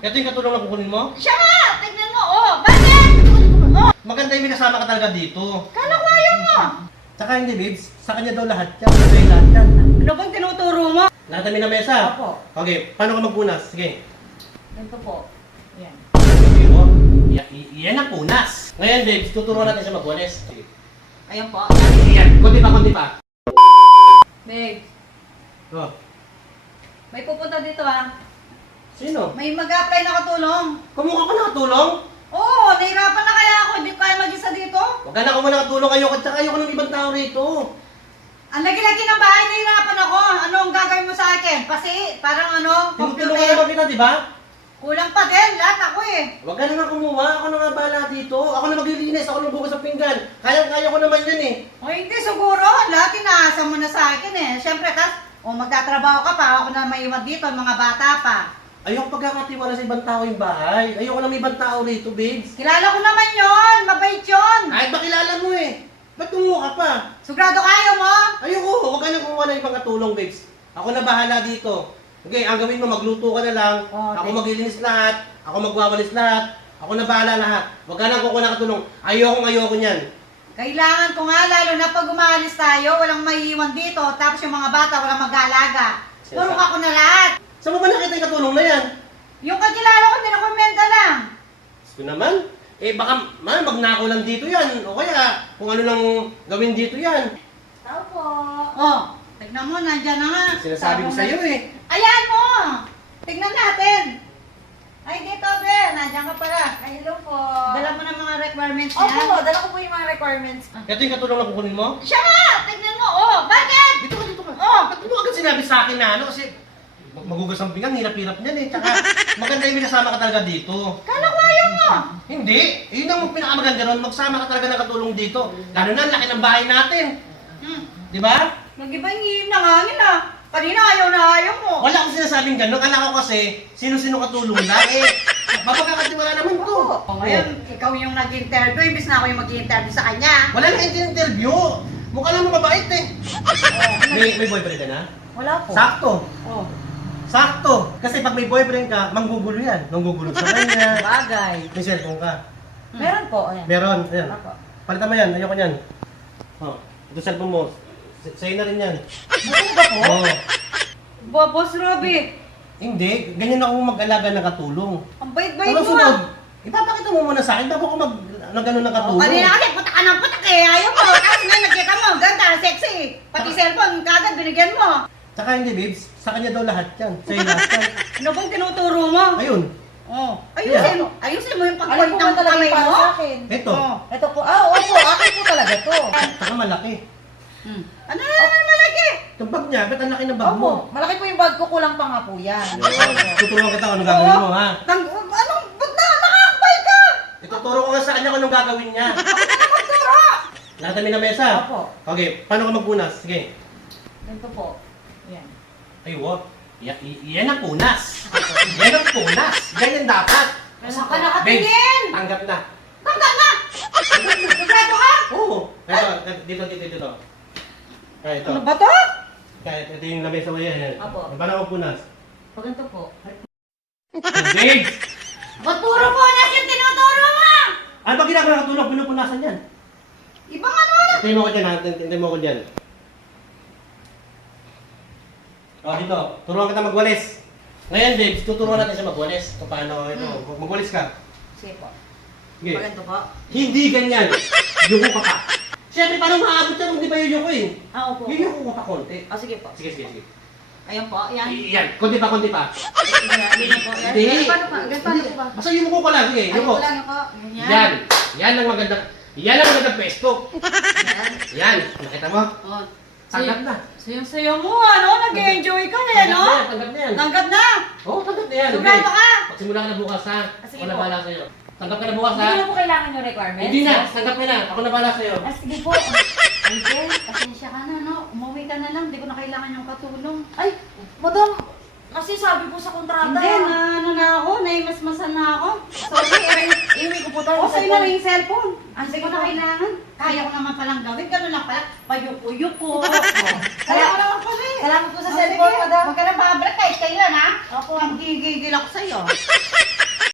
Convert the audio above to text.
Ito yung katulong na kukunin mo? Siya nga! Tignan mo, oh! Bakit? Oh! Maganda yung may kasama ka talaga dito. Kala ko ayaw mo! Tsaka hindi, babes. Sa kanya daw lahat yan. Sa iyo lahat yan. Ano bang tinuturo mo? Lahat na minamesa. Opo. Okay, paano ka magpunas? Sige. Ganito po. Yan. Sige mo. Yan ang punas. Ngayon, babes, tuturuan natin siya magwalis. Sige. Ayan po. Yan. Kunti pa. Babe, Oh. may pupunta dito ah. Sino? May mag-apply na katulong. Kumuha ka nakatulong? Oo, nahirapan na kaya ako. Hindi ko kaya mag-isa dito. Huwag ka na kumuha nakatulong. Ayoko, tsaka ayoko ng ibang tao rito. Ang lagi-lagi ng bahay, nahirapan ako. Ano ang gagawin mo sa akin? Kasi, parang ano, Tinutulungan computer. naman kita, di ba? Kulang pa din, lahat ako eh. Huwag ka na nga kumuha. Ako na nga bahala dito. Ako na maglilinis. Ako na bukas ng pinggan. Kaya ko naman yan eh. O hindi, siguro. Lahat inaasa mo na sa akin eh. Siyempre, magtatrabaho ka pa. Ako na maiwan dito, mga bata pa. Ayoko pagkakatiwala sa ibang tao yung bahay. Ayoko na may ibang tao rito, babes. Kilala ko naman yon, mabait yon. Kahit makilala mo eh. Ba't kumuha ka pa? Sugrado kayo mo? Ayoko. Huwag ka na kumuha ng ibang katulong, babes. Ako na bahala dito. Okay, ang gawin mo, magluto ka na lang. Oh, Ako okay. maglilinis lahat. Ako magwawalis lahat. Ako na bahala lahat. Huwag ka na kukuha ng katulong. Ayoko niyan. Kailangan ko nga, lalo na pag umalis tayo, walang maiiwan dito, tapos yung mga bata walang mag-aalaga. Puro ako na lahat. Saan mo ba nakita yung katulong na yan? Yung kakilala ko, tinakomenta lang. Gusto naman. Eh baka magnakaw lang dito yan. O kaya kung ano lang gawin dito yan. Tao po. Oh, tignan mo, nandyan na nga. Sinasabi ko sa'yo eh. Ayan mo! Tignan natin. Ay, dito, be. Nandiyan ka pala. Ay, hello po. Dala mo ng mga requirements niya. Opo, dala ko po yung mga requirements. Ito yung katulong na kukunin mo? Siya nga! Tignan mo, oh! Bakit? Dito ka. Oh! Ba't mo agad sinabi sa akin na ano? Kasi magugas ang pinggan, hirap-hirap niyan eh. Tsaka maganda yung minasama ka talaga dito. Kala ko ayaw mo. Hindi. Yun ang pinakamaganda ron. Magsama ka talaga ng katulong dito. Lalo na, ang laki ng bahay natin. Di ba? Nag-iba yung hihim ng hangin ah. Kanina ayaw na ayaw mo. Wala akong sinasabing gano'n. Kala ko kasi, sino-sino katulong na eh. Mapagkakatiwala naman to. O ngayon, ikaw yung nag-interview, imbis na ako yung mag-interview sa kanya. Wala na interview. Mukha lang mo mabait eh. May boyfriend ka na? Wala po. Sakto. Oh, Sakto. Kasi pag may boyfriend ka, manggugulo yan. Manggugulo sa kanya. bagay. May cellphone ka. Meron po, ayan. Meron. Ayan. Opo. Palitan mo yan. Ayoko yan. Oh. Ito cellphone mo. Sa'yo na rin yan. Buto ba po? Oo. Boss Robby, Hindi. Ganyan ako mag-alaga ng katulong. ang bait-bait Pero mo sunod, ah. ipapakita mo muna sa akin bago ako gano'n ng katulong. Kanina kasi putak ka ng putak eh, ayaw mo. Tapos nga nagkita mo, ganda, sexy. Pati cellphone, kagad binigyan mo. Tsaka hindi, babes. Sa kanya daw lahat yan. Sa'yo lahat yan. Ano bang tinuturo mo? Ayun. Oh, Yeah. ayusin mo yung Alam pagkulit ko ng ba talaga kamay yung para mo? sa akin? Ito. Oh. Ito po. Ah, opo. Akin po talaga to. Tsaka malaki. Ano na naman malaki? Itong bag niya, ba't ang laki ng bag mo? Opo. Malaki po yung bag ko. Kulang pa nga po yan. Tuturuan kita kung ano gagawin mo, ha? Anong, ba't nakakabay ka? Ituturo ko nga sa kanya kung anong gagawin niya. Magturo! Lahat kami na mesa. Opo. Okay, paano ka magpunas? Sige. Ganito po. Yan. Ay, what? Yan ang punas. Yan ang punas. Ganyan dapat. Saan ka nakatingin? Tanggap na. Tanggal na! Sigurado ka? Oo. Ito, dito. Kaya ito. Ano ba to? Kaya ito yung lamesa mo yan. Opo. Paano ako punas? Pag ganito po. Big! Ba't puro po na yung tinuturo mo? Ano ba ginagawa ng tulog? Pinupunasan yan. Ibang ano? Hintayin mo ko dyan, ha? Hintayin mo ko dyan. O, dito. Turuan kita magwalis. Ngayon, babes, tuturuan natin siya magwalis. Kung paano ito. Magwalis ka. Sige po. Sige. Pag ganito po. Hindi ganyan. Yuko ka pa. Siyempre, paano maabot yan kung di ba yuko eh? Ah, opo. Yuko ka pa konti. Ah, sige po. Sige. Ayan po, ayan. Yan. Konti pa. Ayan po, ayan. Hindi. Paano pa? Paano po ba? Basta yuko ko lang. Sige, yuko. Ayun ko lang ako. Yan. Yan ang magandang... Yan ang magandang pesto. Yan. Nakita mo? Oh. Tanggap na. Sayo mo, ano? Nag-enjoy ka eh, no? Tanggap na yan. Tanggap na! Oo, tanggap na yan. Sigurado ka? Pagsimula ka na bukas, ha? Sige Ako na po. bahala sa'yo. Tanggap ka na bukas, ha? Hindi na po kailangan yung requirements. Hindi na. Tanggap ka na. Ako na bahala sa'yo. Ah, sige po. Angel, pasensya ka na, no? Umuwi ka na lang. Hindi ko na kailangan yung katulong. Ay, madam. Kasi sabi po sa kontrata. Hindi, na ano na ako. Naimasmasan na ako. Sorry, iwi ko po tayo. O, sa'yo na rin yung cellphone. Ah, Hindi sige ko na po. kailangan. Kaya ko naman palang gawin. Ganun lang pala. Payuko-yuko. Kaya ko naman pala eh. Salamat po sa O, cellphone, sige. madam. Huwag ka na babalik kahit kailan, ha? Opo. Ang gigigil ako sa'yo.